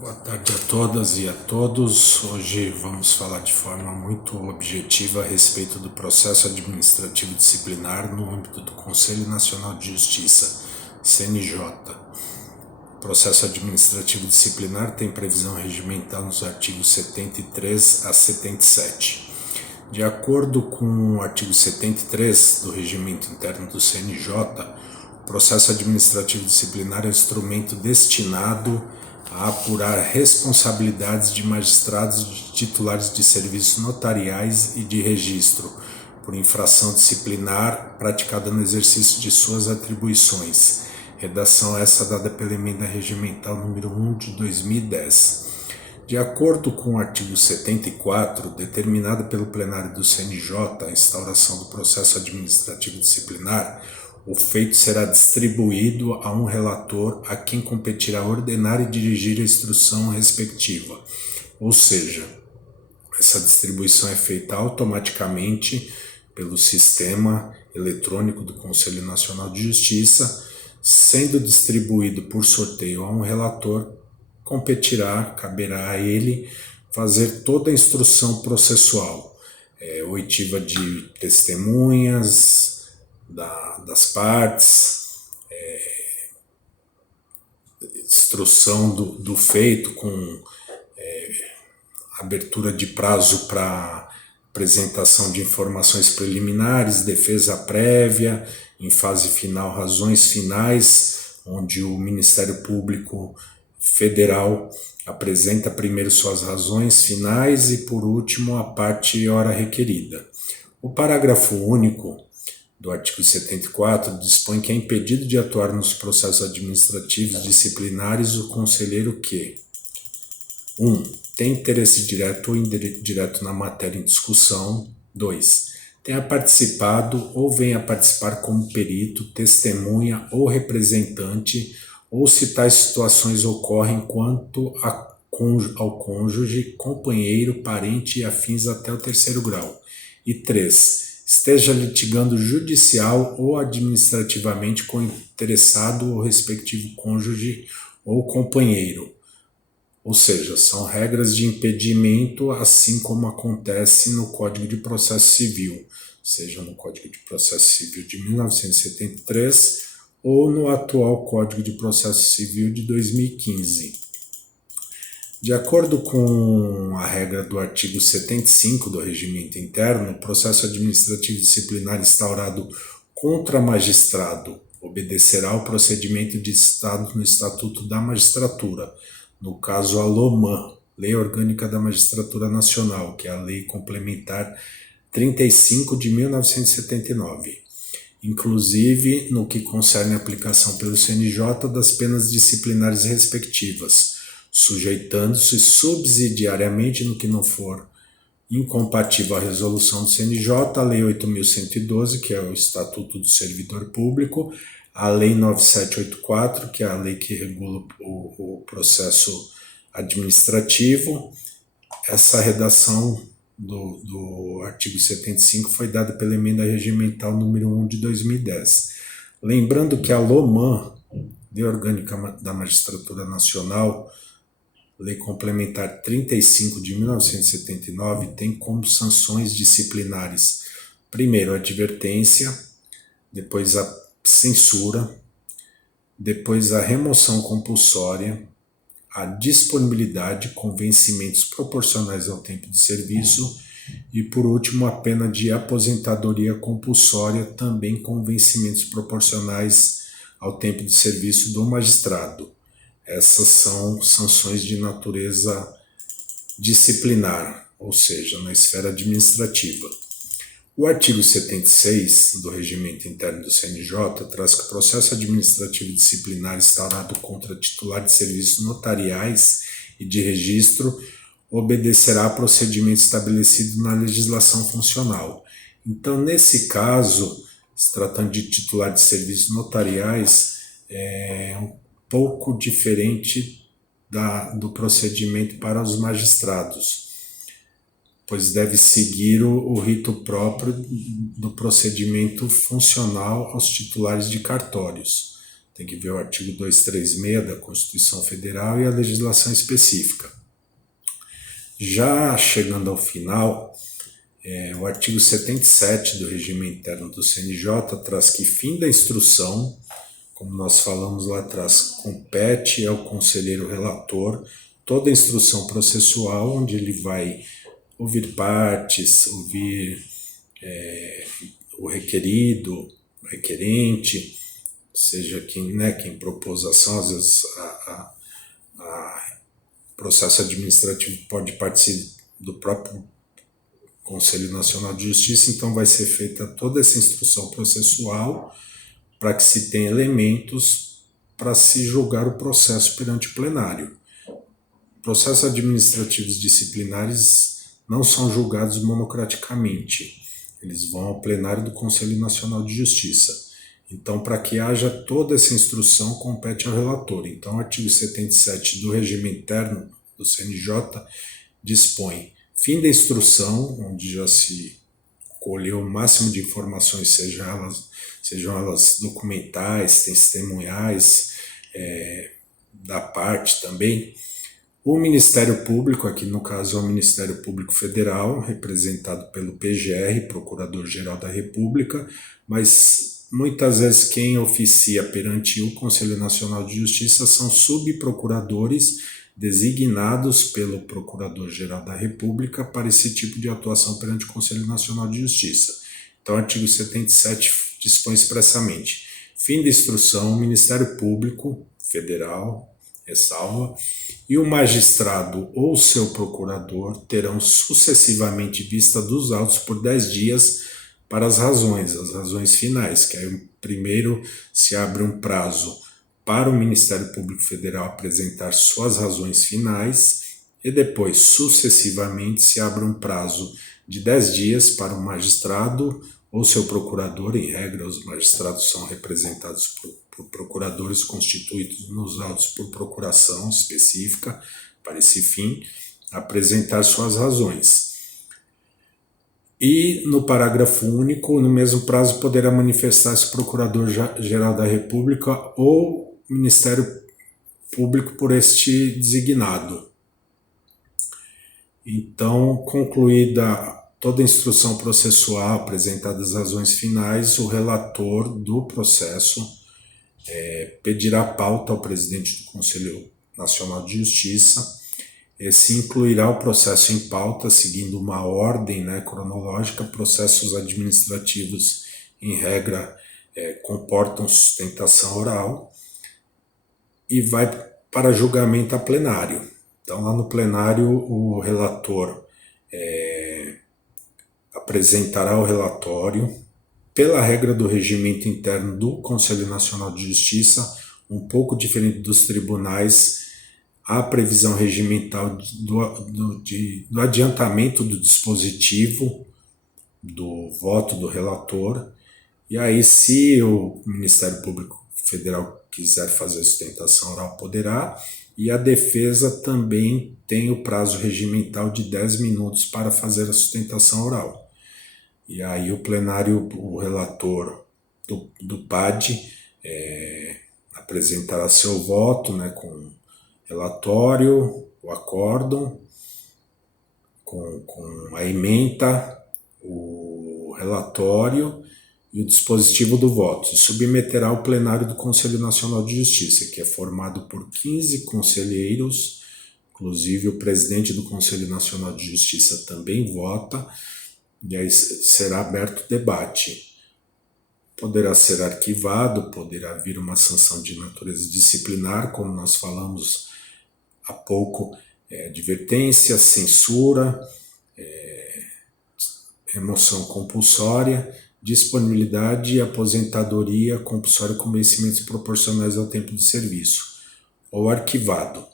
Boa tarde a todas e a todos. Hoje vamos falar de forma muito objetiva a respeito do processo administrativo disciplinar no âmbito do Conselho Nacional de Justiça, CNJ. O processo administrativo disciplinar tem previsão regimental nos artigos 73 a 77. De acordo com o artigo 73 do Regimento Interno do CNJ, o processo administrativo disciplinar é um instrumento destinado a apurar responsabilidades de magistrados e titulares de serviços notariais e de registro por infração disciplinar praticada no exercício de suas atribuições. Redação essa dada pela Emenda Regimental número 1 de 2010. De acordo com o artigo 74, determinada pelo plenário do CNJ a instauração do processo administrativo disciplinar, o feito será distribuído a um relator a quem competirá ordenar e dirigir a instrução respectiva. Ou seja, essa distribuição é feita automaticamente pelo sistema eletrônico do Conselho Nacional de Justiça, sendo distribuído por sorteio a um relator, caberá a ele fazer toda a instrução processual, oitiva de testemunhas, das partes, instrução do feito com abertura de prazo para apresentação de informações preliminares, defesa prévia, em fase final, razões finais, onde o Ministério Público Federal apresenta primeiro suas razões finais e, por último, a parte e hora requerida. O parágrafo único do artigo 74 dispõe que é impedido de atuar nos processos administrativos disciplinares o conselheiro que 1. Tem interesse direto ou indireto na matéria em discussão. 2. Tenha participado ou venha participar como perito, testemunha ou representante, ou se tais situações ocorrem quanto ao cônjuge, companheiro, parente e afins até o terceiro grau. E 3. Esteja litigando judicial ou administrativamente com o interessado ou respectivo cônjuge ou companheiro. Ou seja, são regras de impedimento, assim como acontece no Código de Processo Civil, seja no Código de Processo Civil de 1973 ou no atual Código de Processo Civil de 2015. De acordo com a regra do artigo 75 do Regimento Interno, o processo administrativo disciplinar instaurado contra magistrado obedecerá ao procedimento distado no Estatuto da Magistratura, no caso a LOMAN, Lei Orgânica da Magistratura Nacional, que é a Lei Complementar 35 de 1979, inclusive no que concerne a aplicação pelo CNJ das penas disciplinares respectivas, sujeitando-se subsidiariamente no que não for incompatível à resolução do CNJ, a Lei 8.112, que é o Estatuto do Servidor Público, a Lei 9784, que é a lei que regula o processo administrativo. Essa redação do artigo 75 foi dada pela Emenda Regimental número 1 de 2010. Lembrando que a LOMAN, Lei Orgânica da Magistratura Nacional, Lei Complementar 35 de 1979, tem como sanções disciplinares, primeiro a advertência, depois a censura, depois a remoção compulsória, a disponibilidade com vencimentos proporcionais ao tempo de serviço e, por último, a pena de aposentadoria compulsória, também com vencimentos proporcionais ao tempo de serviço do magistrado. Essas são sanções de natureza disciplinar, ou seja, na esfera administrativa. O artigo 76 do Regimento Interno do CNJ traz que o processo administrativo disciplinar instaurado contra titular de serviços notariais e de registro obedecerá a procedimento estabelecido na legislação funcional. Então, nesse caso, se tratando de titular de serviços notariais, é um pouco diferente do procedimento para os magistrados, pois deve seguir o rito próprio do procedimento funcional aos titulares de cartórios. tem que ver o artigo 236 da Constituição Federal e a legislação específica. Já chegando ao final, o artigo 77 do regime interno do CNJ traz que fim da instrução, como nós falamos lá atrás, compete ao conselheiro relator toda a instrução processual, onde ele vai ouvir partes, ouvir o requerido, o requerente, seja quem propôs a ação, às vezes o processo administrativo pode partir do próprio Conselho Nacional de Justiça, então vai ser feita toda essa instrução processual para que se tenha elementos para se julgar o processo perante o plenário. Processos administrativos disciplinares não são julgados monocraticamente, eles vão ao plenário do Conselho Nacional de Justiça. Então, para que haja toda essa instrução, compete ao relator. Então, o artigo 77 do regime interno do CNJ dispõe fim da instrução, onde já se colheu o máximo de informações, sejam elas documentais, testemunhais, da parte também. O Ministério Público, aqui no caso é o Ministério Público Federal, representado pelo PGR, Procurador-Geral da República, mas muitas vezes quem oficia perante o Conselho Nacional de Justiça são subprocuradores designados pelo Procurador-Geral da República para esse tipo de atuação perante o Conselho Nacional de Justiça. Então, o artigo 77 dispõe expressamente: fim da instrução, o Ministério Público Federal, ressalva, e o magistrado ou seu procurador terão sucessivamente vista dos autos por 10 dias para as razões finais, que aí primeiro se abre um prazo para o Ministério Público Federal apresentar suas razões finais e depois, sucessivamente, se abre um prazo de 10 dias para o magistrado ou seu procurador. Em regra, os magistrados são representados por procuradores constituídos nos autos por procuração específica para esse fim, apresentar suas razões. E no parágrafo único, no mesmo prazo, poderá manifestar-se o Procurador-Geral da República ou Ministério Público por este designado. Então, concluída toda a instrução processual, apresentadas as razões finais, o relator do processo pedirá pauta ao presidente do Conselho Nacional de Justiça. Se incluirá o processo em pauta, seguindo uma ordem cronológica. Processos administrativos, em regra, comportam sustentação oral e vai para julgamento a plenário. Então, lá no plenário, o relator apresentará o relatório. Pela regra do regimento interno do Conselho Nacional de Justiça, um pouco diferente dos tribunais, há previsão regimental do adiantamento do dispositivo do voto do relator. E aí, se o Ministério Público Federal quiser fazer sustentação oral, poderá. E a defesa também tem o prazo regimental de 10 minutos para fazer a sustentação oral. E aí o plenário, o relator do PAD apresentará seu voto com relatório, o acórdão, com a ementa, o relatório e o dispositivo do voto. E submeterá ao plenário do Conselho Nacional de Justiça, que é formado por 15 conselheiros, inclusive o presidente do Conselho Nacional de Justiça também vota, e aí será aberto o debate. Poderá ser arquivado, poderá vir uma sanção de natureza disciplinar, como nós falamos há pouco, advertência, censura, remoção compulsória, disponibilidade e aposentadoria compulsória com vencimentos proporcionais ao tempo de serviço, ou arquivado.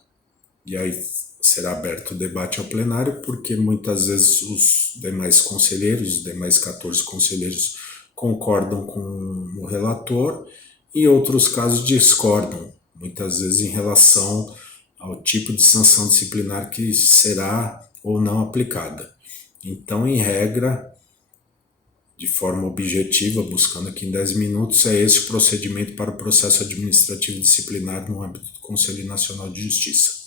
E aí será aberto o debate ao plenário, porque muitas vezes os demais conselheiros, os demais 14 conselheiros, concordam com o relator e em outros casos discordam, muitas vezes em relação ao tipo de sanção disciplinar que será ou não aplicada. Então, em regra, de forma objetiva, buscando aqui em 10 minutos, é esse o procedimento para o processo administrativo disciplinar no âmbito do Conselho Nacional de Justiça.